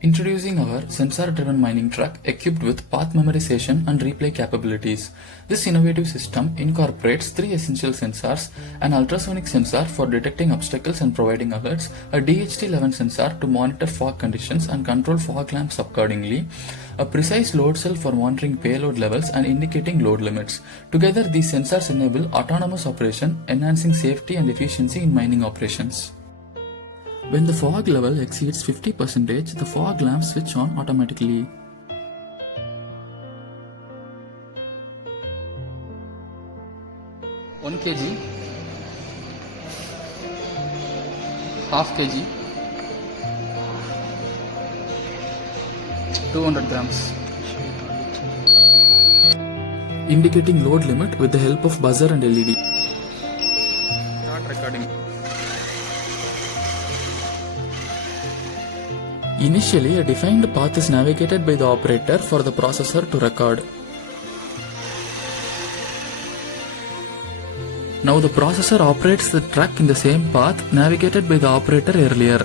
Introducing our sensor-driven mining truck equipped with path memorization and replay capabilities. This innovative system incorporates three essential sensors: an ultrasonic sensor for detecting obstacles and providing alerts, a DHT11 sensor to monitor fog conditions and control fog lamps accordingly, a precise load cell for monitoring payload levels and indicating load limits. Together, these sensors enable autonomous operation, enhancing safety and efficiency in mining operations. When the fog level exceeds 50%, the fog lamps switch on automatically. One kg, half kg, 200 grams. Indicating load limit with the help of buzzer and LED. Start recording. Initially, a defined path is navigated by the operator for the processor to record. Now the processor operates the truck in the same path navigated by the operator earlier.